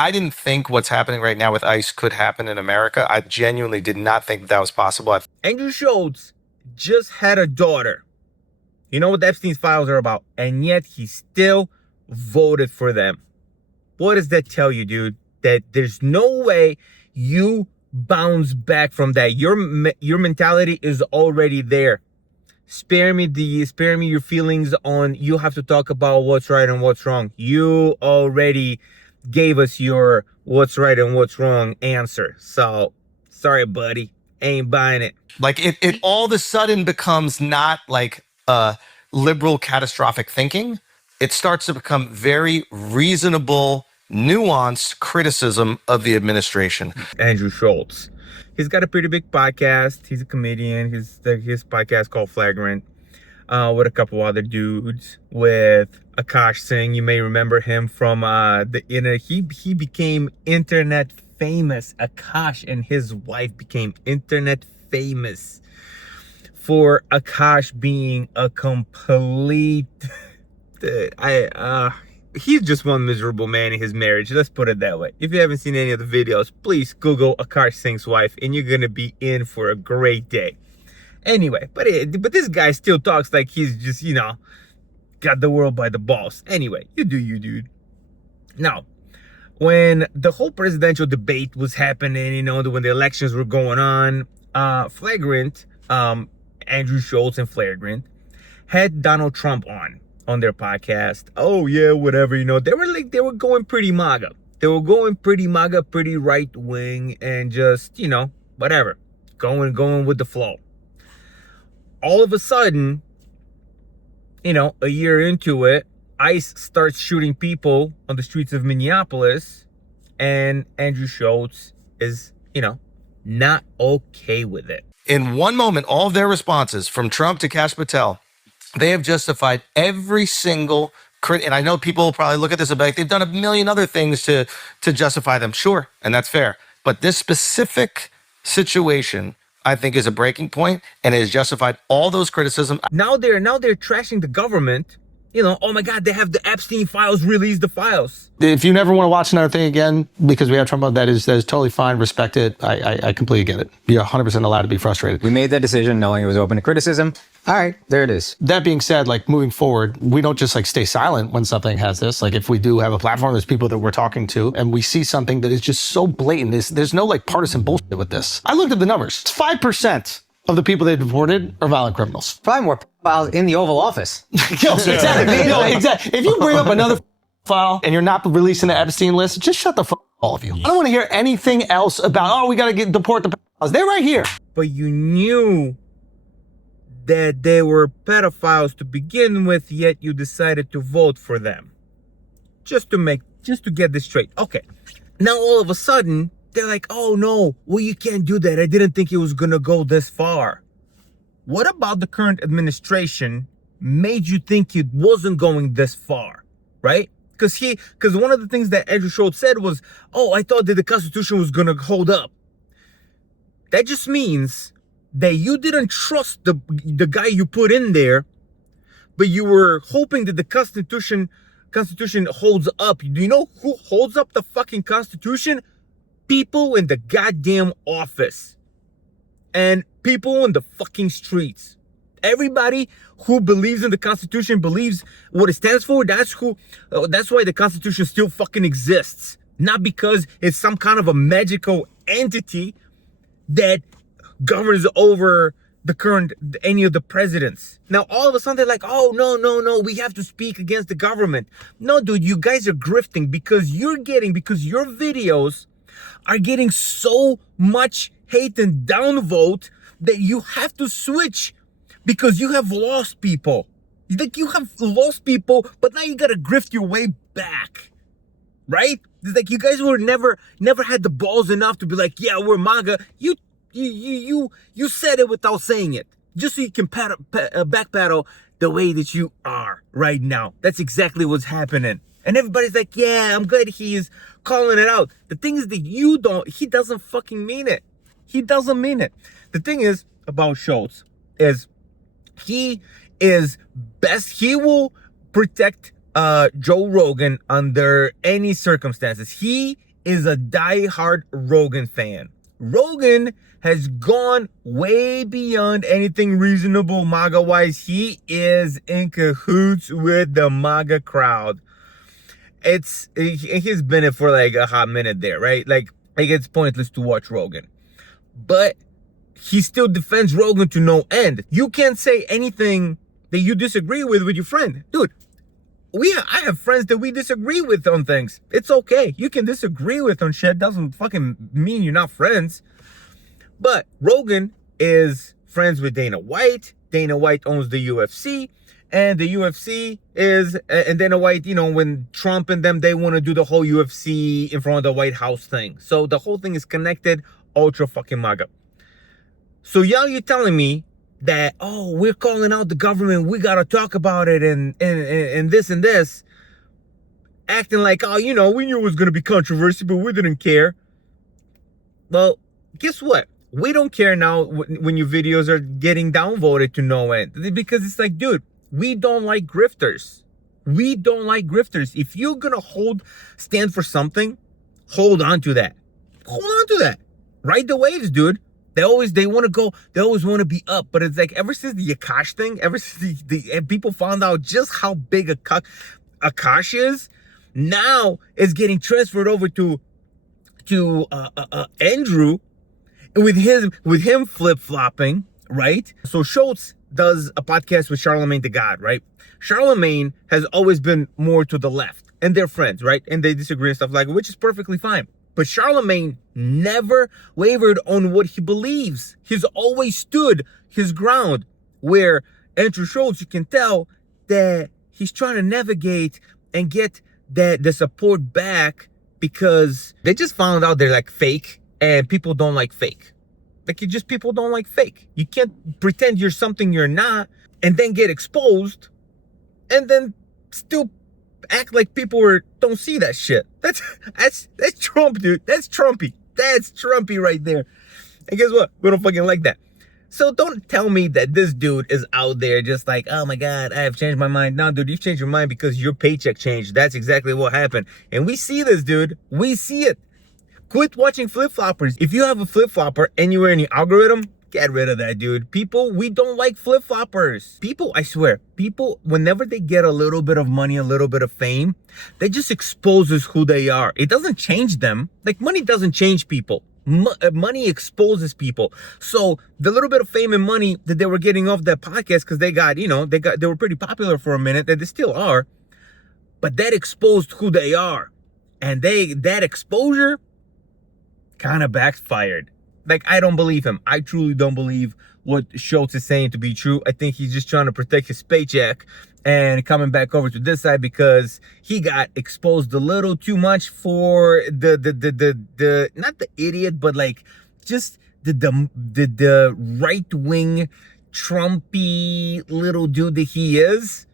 I didn't think what's happening right now with ICE could happen in America. I genuinely did not think that was possible. Andrew Schulz just had a daughter. You know what Epstein's files are about, and yet he still voted for them. What does that tell you, dude? That there's no way you bounce back from that. Your mentality is already there. Spare me your feelings on you have to talk about what's right and what's wrong. You already gave us your what's right and what's wrong answer. So, sorry, buddy. Ain't buying it. Like it all of a sudden becomes not like liberal catastrophic thinking. It starts to become very reasonable, nuanced criticism of the administration. Andrew Schulz. He's got a pretty big podcast. He's a comedian. His podcast called Flagrant with a couple other dudes. With Akash Singh. You may remember him from he became internet famous. Akash and his wife became internet famous for Akash being a complete he's just one miserable man in his marriage. Let's put it that way. If you haven't seen any of the videos, please Google Akash Singh's wife and you're gonna be in for a great day. Anyway, but this guy still talks like he's just, you know, got the world by the balls. Anyway, you do you, dude. Now, when the whole presidential debate was happening, you know, when the elections were going on, Flagrant, Andrew Schulz and Flagrant had Donald Trump on their podcast. Oh yeah, whatever, you know, they were going pretty MAGA. They were going pretty MAGA, pretty right wing, and just, you know, whatever, going with the flow. All of a sudden, you know, a year into it, ICE starts shooting people on the streets of Minneapolis, and Andrew Schulz is, you know, not okay with it. In one moment, all of their responses, from Trump to Kash Patel, they have justified every single and I know people will probably look at this and be like, they've done a million other things to justify them. Sure, and that's fair. But this specific situation, I think, is a breaking point, and it has justified all those criticisms. Now they're trashing the government. You know, oh my God, they have the Epstein files, release the files. If you never want to watch another thing again, because we have Trump, that is totally fine, respect it. I completely get it. You're 100% allowed to be frustrated. We made that decision knowing it was open to criticism. All right, there it is. That being said, like moving forward, we don't just like stay silent when something has this. Like if we do have a platform, there's people that we're talking to and we see something that is just so blatant. There's no like partisan bullshit with this. I looked at the numbers. 5% of the people they deported are violent criminals. Probably more files in the Oval Office. Exactly. Exactly. If you bring up another file and you're not releasing the Epstein list, just shut the fuck up, all of you. I don't want to hear anything else about, oh, we got to deport the pedophiles. They're right here. But you knew that they were pedophiles to begin with, yet you decided to vote for them. Just to get this straight. Okay. Now all of a sudden, they're like, oh no, well, you can't do that. I didn't think it was going to go this far. What about the current administration made you think it wasn't going this far, right? Because one of the things that Andrew Schulz said was, oh, I thought that the Constitution was going to hold up. That just means that you didn't trust the guy you put in there, but you were hoping that the Constitution holds up. Do you know who holds up the fucking Constitution? People in the goddamn office and people in the fucking streets. Everybody who believes in the Constitution, believes what it stands for. That's why the Constitution still fucking exists. Not because it's some kind of a magical entity that governs over any of the presidents. Now all of a sudden they're like, oh no, we have to speak against the government. No, dude, you guys are grifting because your videos are getting so much hate and downvote that you have to switch because you have lost people. Like you have lost people, but now you gotta grift your way back, right? It's like you guys were never had the balls enough to be like, yeah, we're MAGA. You said it without saying it, just so you can backpedal the way that you are right now. That's exactly what's happening. And everybody's like, yeah, I'm glad he's calling it out. The thing is that he doesn't fucking mean it. He doesn't mean it. The thing is about Schulz is he will protect Joe Rogan under any circumstances. He is a diehard Rogan fan. Rogan has gone way beyond anything reasonable MAGA-wise. He is in cahoots with the MAGA crowd. He's been it for like a hot minute there, right? Like it's pointless to watch Rogan. But he still defends Rogan to no end. You can't say anything that you disagree with your friend. Dude, I have friends that we disagree with on things. It's okay. You can disagree with on shit. Doesn't fucking mean you're not friends. But Rogan is friends with Dana White. Dana White owns the UFC. And the UFC is, and Dana White, you know, when Trump and them, they want to do the whole UFC in front of the White House thing. So the whole thing is connected, ultra fucking MAGA. So y'all, you're telling me that, oh, we're calling out the government, we got to talk about it and this and this. Acting like, oh, you know, we knew it was going to be controversy, but we didn't care. Well, guess what? We don't care now when your videos are getting downvoted to no end. Because it's like, dude, we don't like grifters. We don't like grifters. If you're going to stand for something, hold on to that. Hold on to that. Ride the waves, dude. They always want to be up. But it's like, ever since the Akash thing, ever since the people found out just how big Akash is, now it's getting transferred over to Andrew, with him flip-flopping, right? So Schulz does a podcast with Charlemagne the God, right? Charlemagne has always been more to the left, and they're friends, right? And they disagree and stuff like that, which is perfectly fine. But Charlemagne never wavered on what he believes. He's always stood his ground. Where Andrew Schulz, you can tell that he's trying to navigate and get the support back, because they just found out they're like fake. And people don't like fake. Like, people don't like fake. You can't pretend you're something you're not and then get exposed and then still act like people don't see that shit. That's Trump, dude. That's Trumpy. That's Trumpy right there. And guess what? We don't fucking like that. So don't tell me that this dude is out there just like, oh my God, I have changed my mind. No, dude, you've changed your mind because your paycheck changed. That's exactly what happened. And we see this, dude. We see it. Quit watching flip-floppers. If you have a flip-flopper and you were in the algorithm, get rid of that, dude. People, we don't like flip-floppers. People, I swear, people, whenever they get a little bit of money, a little bit of fame, that just exposes who they are. It doesn't change them. Like, money doesn't change people. Money exposes people. So the little bit of fame and money that they were getting off that podcast, because they got, you know, they were pretty popular for a minute, that they still are, but that exposed who they are. And that exposure kind of backfired. Like, I don't believe him. I truly don't believe what Schulz is saying to be true. I think he's just trying to protect his paycheck and coming back over to this side because he got exposed a little too much for the not the idiot, but like just the right-wing Trumpy little dude that he is.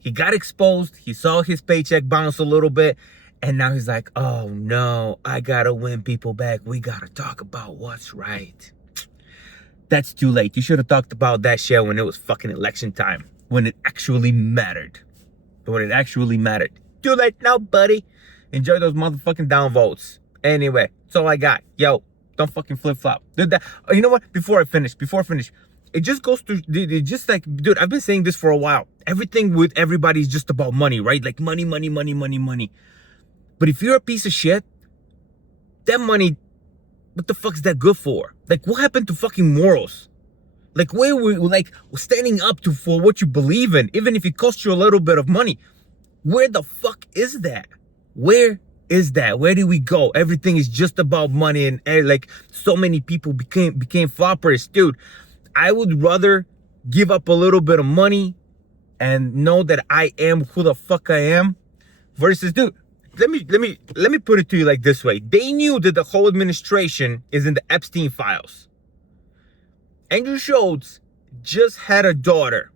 He got exposed. He saw his paycheck bounce a little bit. And now he's like, oh no, I gotta win people back. We gotta talk about what's right. That's too late. You should have talked about that shit when it was fucking election time. When it actually mattered. When it actually mattered. Too late now, buddy. Enjoy those motherfucking downvotes. Anyway, that's all I got. Yo, don't fucking flip-flop. Dude, you know what? Before I finish, it just goes to, it just like, dude, I've been saying this for a while. Everything with everybody is just about money, right? Like money, money, money, money, money. But if you're a piece of shit, that money, what the fuck's that good for? Like, what happened to fucking morals? Like, where we like standing up for what you believe in, even if it costs you a little bit of money. Where the fuck is that? Where is that? Where do we go? Everything is just about money, and like so many people became floppers, dude. I would rather give up a little bit of money and know that I am who the fuck I am, versus, dude. Let me put it to you like this way. They knew that the whole administration is in the Epstein files. Andrew Schulz just had a daughter.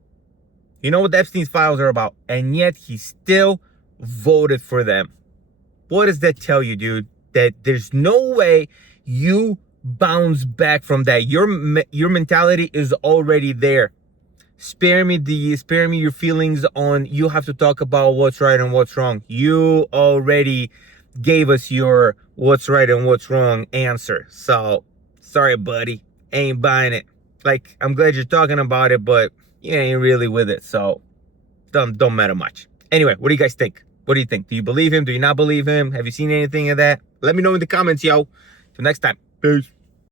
You know what the Epstein files are about, and yet he still voted for them. What does that tell you, dude? That there's no way you bounce back from that. Your mentality is already there. Spare me your feelings on you have to talk about what's right and what's wrong. You already gave us your what's right and what's wrong answer. So, sorry, buddy, ain't buying it. Like, I'm glad you're talking about it, but you ain't really with it, so don't matter much. Anyway, what do you guys think? What do you think? Do you believe him? Do you not believe him? Have you seen anything of that? Let me know in the comments, yo. Till next time. Peace.